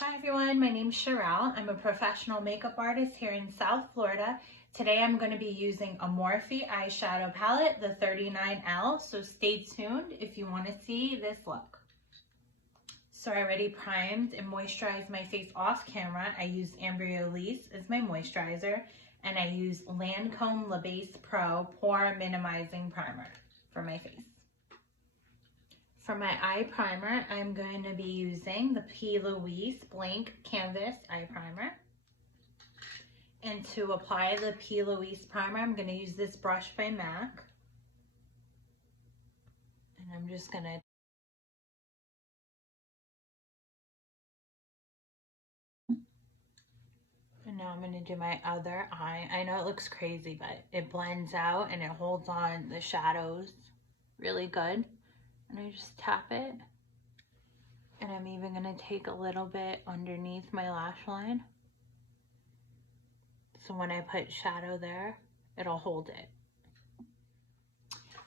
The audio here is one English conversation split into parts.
Hi everyone, my name is Sherelle. I'm a professional makeup artist here in South Florida. Today I'm going to be using a Morphe eyeshadow palette, the 39L, so stay tuned if you want to see this look. So I already primed and moisturized my face off camera. I used Elise as my moisturizer, and I used Lancome La Base Pro Pore Minimizing Primer for my face. For my eye primer, I'm going to be using the P. Louise Blank Canvas Eye Primer. And to apply the P. Louise primer, I'm going to use this brush by MAC. And I'm just going to And now I'm going to do my other eye. I know it looks crazy, but it blends out and it holds on the shadows really good. And I just tap it. And I'm even going to take a little bit underneath my lash line. So when I put shadow there, it'll hold it.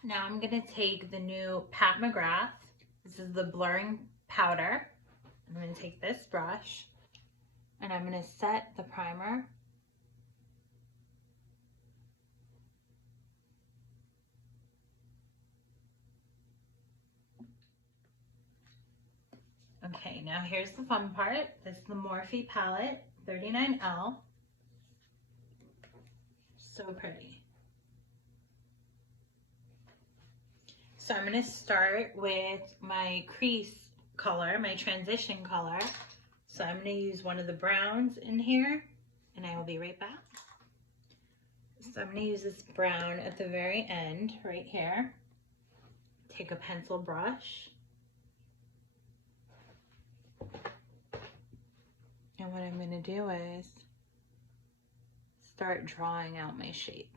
Now I'm going to take the new Pat McGrath. This is the blurring powder. I'm going to take this brush and I'm going to set the primer. Okay, now here's the fun part. This is the Morphe palette, 39L. So pretty. So I'm going to start with my crease color, my transition color. So I'm going to use one of the browns in here, and I will be right back. So I'm going to use this brown at the very end, right here. Take a pencil brush. And what I'm going to do is start drawing out my shape.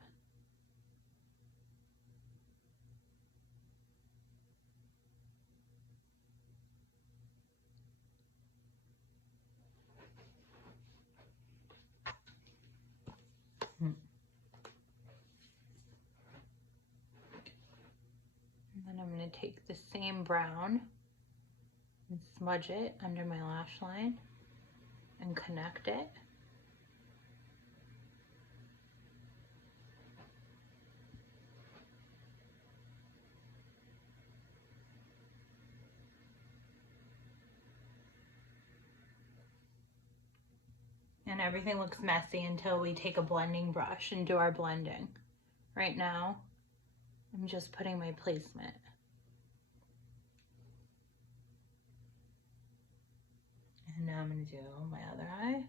And then I'm going to take the same brown and smudge it under my lash line and connect it. And everything looks messy until we take a blending brush and do our blending. Right now, I'm just putting my placement. And now I'm going to do my other eye.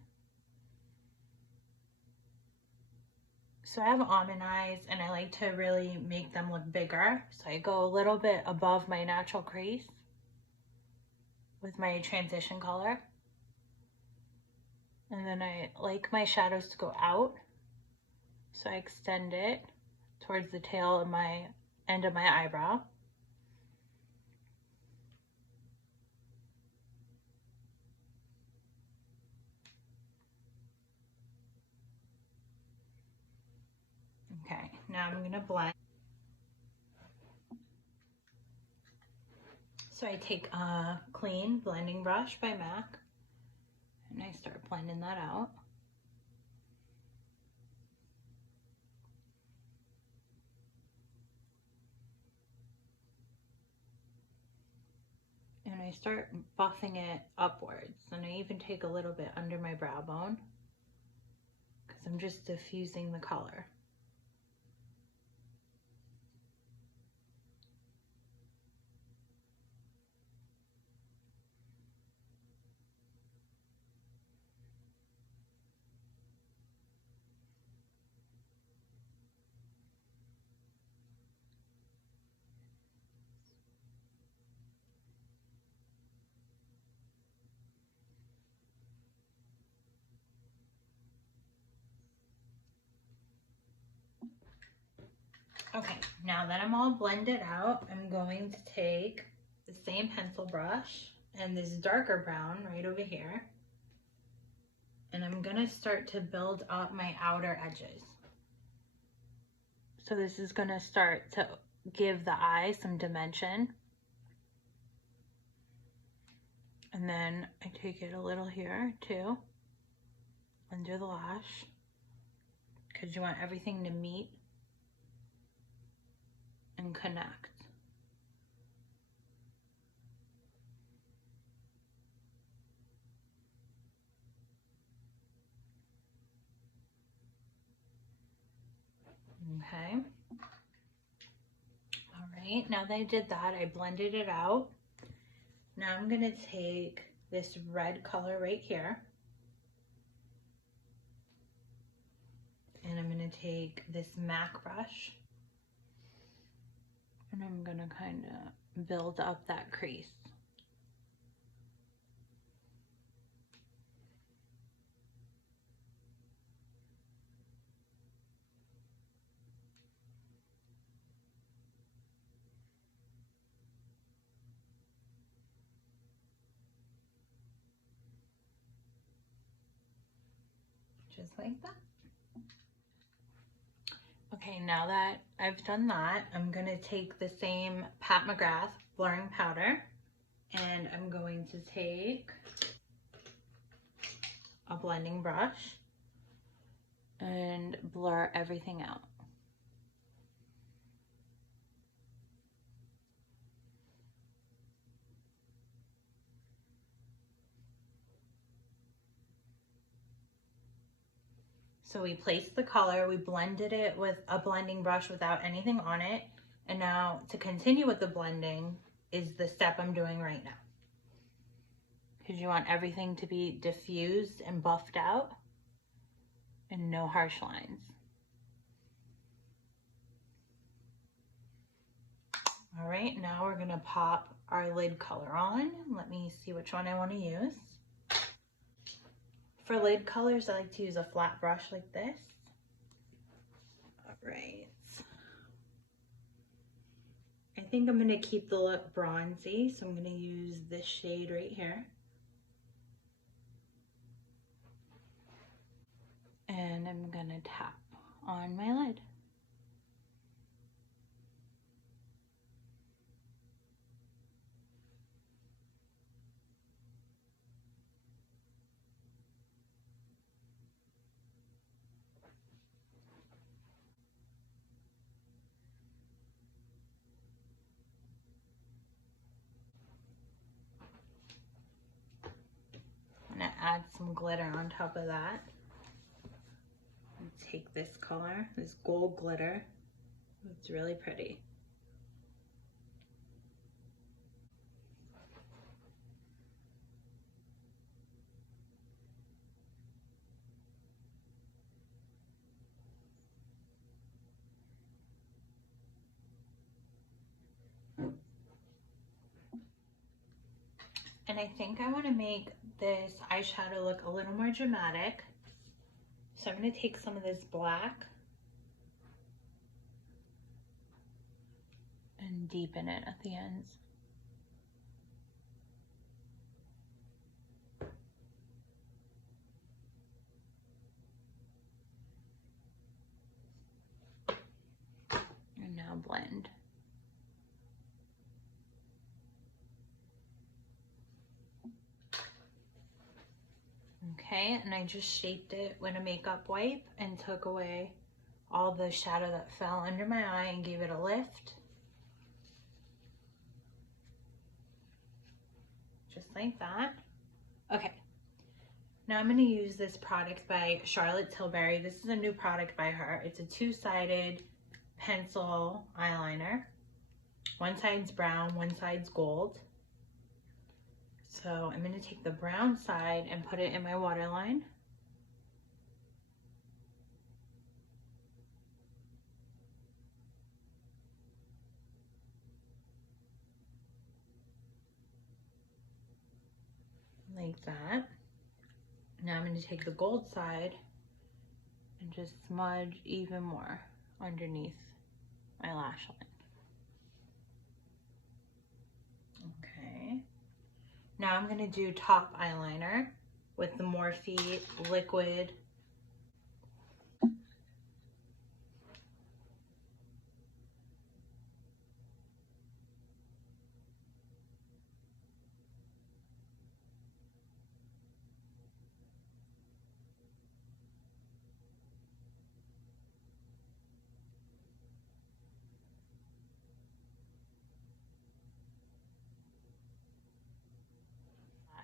So I have almond eyes and I like to really make them look bigger. So I go a little bit above my natural crease with my transition color. And then I like my shadows to go out. So I extend it towards the tail of my end of my eyebrow. Okay, now I'm gonna blend. So I take a clean blending brush by MAC and I start blending that out. And I start buffing it upwards. And I even take a little bit under my brow bone because I'm just diffusing the color. Okay, now that I'm all blended out, I'm going to take the same pencil brush and this darker brown right over here. And I'm gonna start to build up my outer edges. So this is gonna start to give the eye some dimension. And then I take it a little here too, under the lash, because you want everything to meet and connect. Okay. All right, now that I did that, I blended it out. Now I'm gonna take this red color right here, and I'm gonna take this MAC brush, and I'm gonna kind of build up that crease. Just like that. Okay, now that I've done that, I'm gonna take the same Pat McGrath blurring powder, and I'm going to take a blending brush and blur everything out. So we placed the color, we blended it with a blending brush without anything on it, and now to continue with the blending is the step I'm doing right now. Because you want everything to be diffused and buffed out and no harsh lines. All right, now we're gonna pop our lid color on. Let me see which one I want to use. For lid colors, I like to use a flat brush like this. All right. I think I'm gonna keep the look bronzy, so I'm gonna use this shade right here. And I'm gonna tap on my lid. I'm gonna add some glitter on top of that. Take this color, this gold glitter. It's really pretty. And I think I want to make this eyeshadow look a little more dramatic. So I'm going to take some of this black and deepen it at the ends. And now blend. Okay, and I just shaped it with a makeup wipe and took away all the shadow that fell under my eye and gave it a lift. Just like that. Okay, now I'm going to use this product by Charlotte Tilbury. This is a new product by her. It's a two-sided pencil eyeliner. One side's brown, one side's gold. So I'm going to take the brown side and put it in my waterline. Like that. Now I'm going to take the gold side and just smudge even more underneath my lash line. Okay. Now I'm going to do top eyeliner with the Morphe liquid.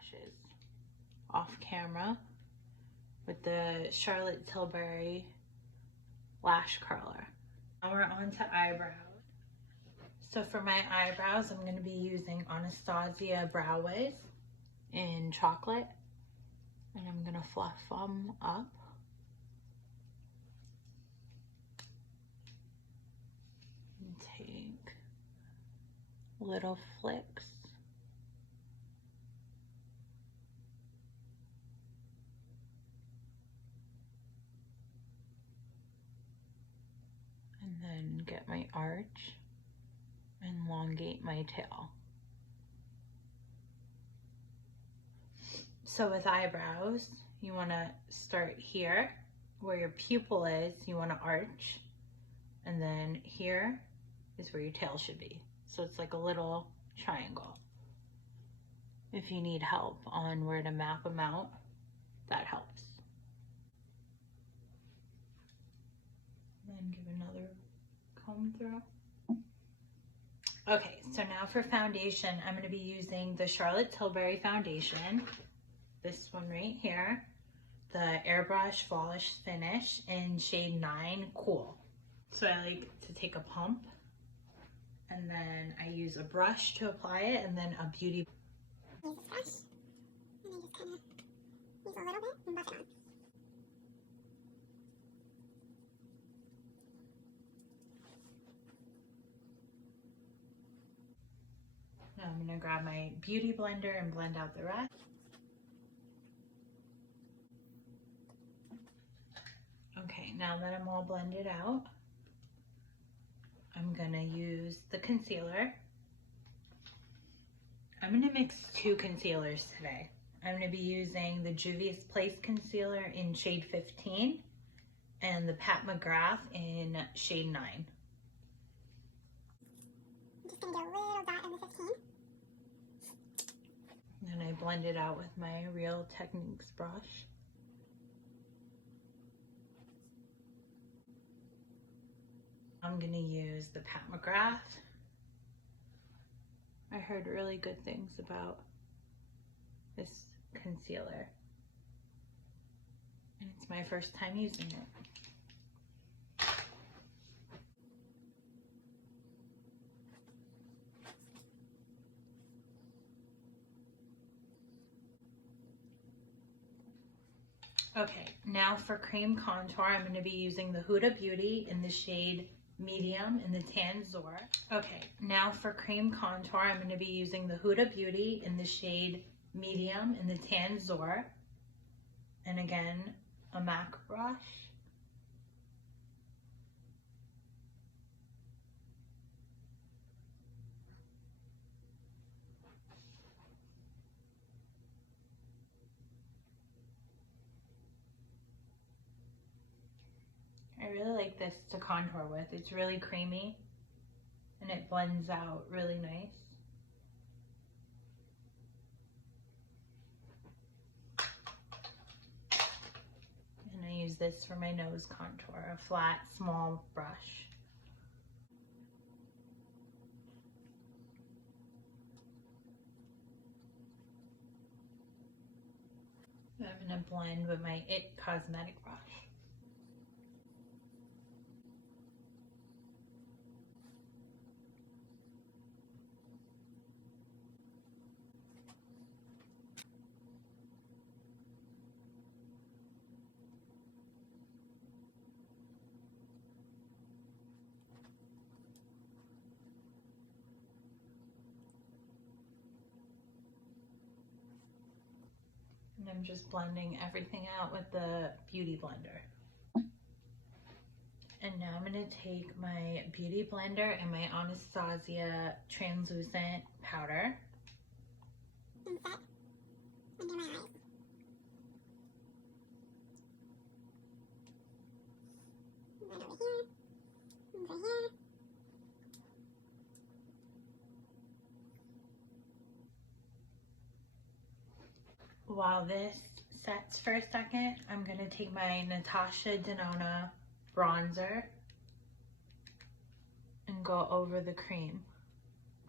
lashes off camera with the Charlotte Tilbury lash curler. Now we're on to eyebrows. So for my eyebrows, I'm going to be using Anastasia Brow Wiz in chocolate, and I'm going to fluff them up. And take little flicks. And then get my arch and elongate my tail. So with eyebrows, you want to start here where your pupil is, you want to arch, and then here is where your tail should be. So it's like a little triangle. If you need help on where to map them out, that helps. Then give another comb through. Okay, so now for foundation, I'm going to be using the Charlotte Tilbury foundation. This one right here, the Airbrush Polish Finish in shade 9 Cool. So I like to take a pump, and then I use a brush to apply it, and then a beauty. Use this brush, and then just kind of use a little bit and buff it on. Now I'm going to grab my beauty blender and blend out the rest. Okay, now that I'm all blended out, I'm going to use the concealer. I'm going to mix 2 concealers today. I'm going to be using the Juvia's Place concealer in shade 15 and the Pat McGrath in shade 9. I'm just going to do a little dot of the 15. And I blend it out with my Real Techniques brush. I'm going to use the Pat McGrath. I heard really good things about this concealer, and it's my first time using it. Okay, now for cream contour, I'm going to be using the Huda Beauty in the shade Medium in the Tan Zor. Okay, now for cream contour, I'm going to be using the Huda Beauty in the shade Medium in the Tan Zor. And again, a MAC brush. I really like this to contour with. It's really creamy and it blends out really nice. And I use this for my nose contour, a flat, small brush. I'm going to blend with my IT Cosmetic brush. And I'm just blending everything out with the Beauty Blender. And now I'm going to take my Beauty Blender and my Anastasia translucent powder. And set under my eyes. Right over here, over here. While this sets for a second, I'm going to take my Natasha Denona bronzer and go over the cream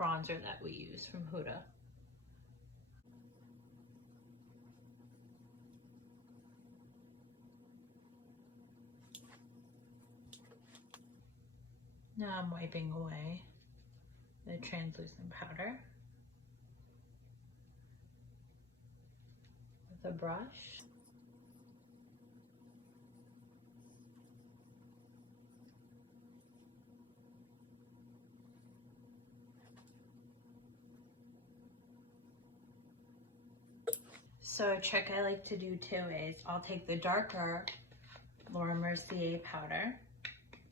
bronzer that we use from Huda. Now I'm wiping away the translucent powder with a brush. So a trick I like to do too is I'll take the darker Laura Mercier powder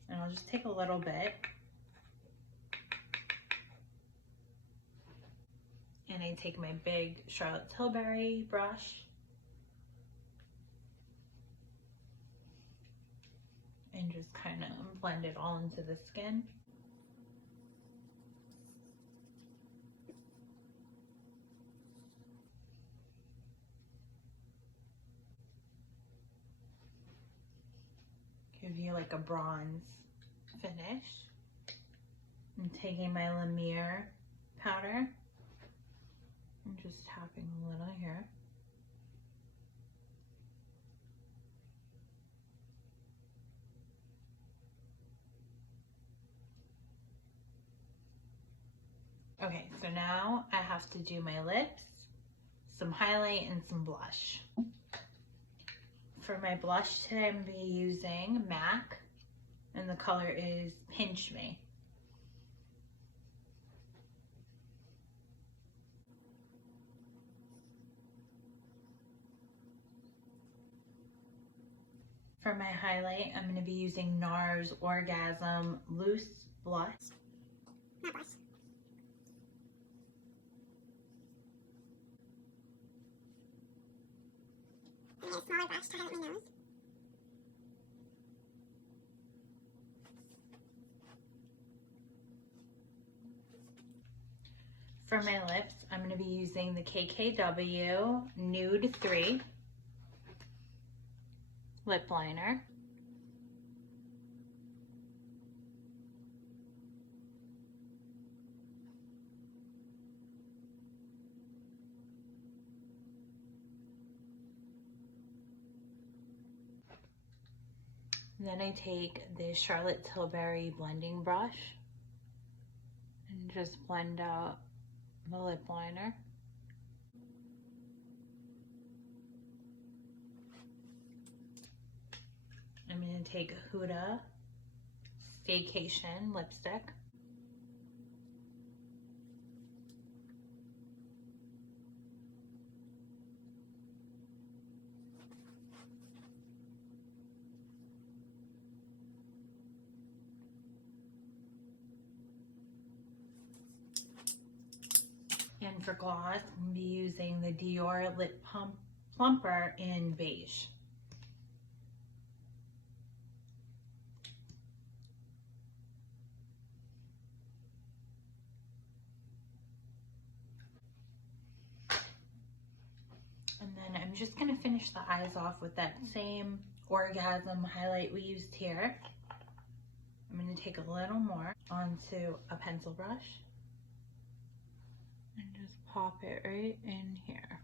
and I'll just take a little bit and I take my big Charlotte Tilbury brush and just kind of blend it all into the skin. Give you like a bronze finish. I'm taking my La Mer powder and just tapping a little here. Okay, so now I have to do my lips, some highlight, and some blush. For my blush today, I'm going to be using MAC, and the color is Pinch Me. For my highlight, I'm going to be using NARS Orgasm Loose Blush. Not blush. I'm going to get a smaller brush to highlight my nose. For my lips, I'm going to be using the KKW Nude 3 lip liner. Then I take the Charlotte Tilbury blending brush and just blend out the lip liner. I'm going to take a Huda Staycation lipstick. And for gloss, I'm going to be using the Dior Lip Plumper in beige. And then I'm just going to finish the eyes off with that same Orgasm highlight we used here. I'm going to take a little more onto a pencil brush and just pop it right in here.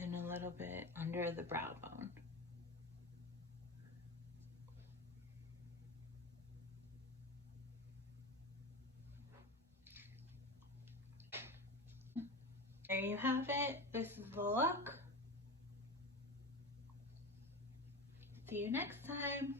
And a little bit under the brow bone. There you have it. This is the look. See you next time.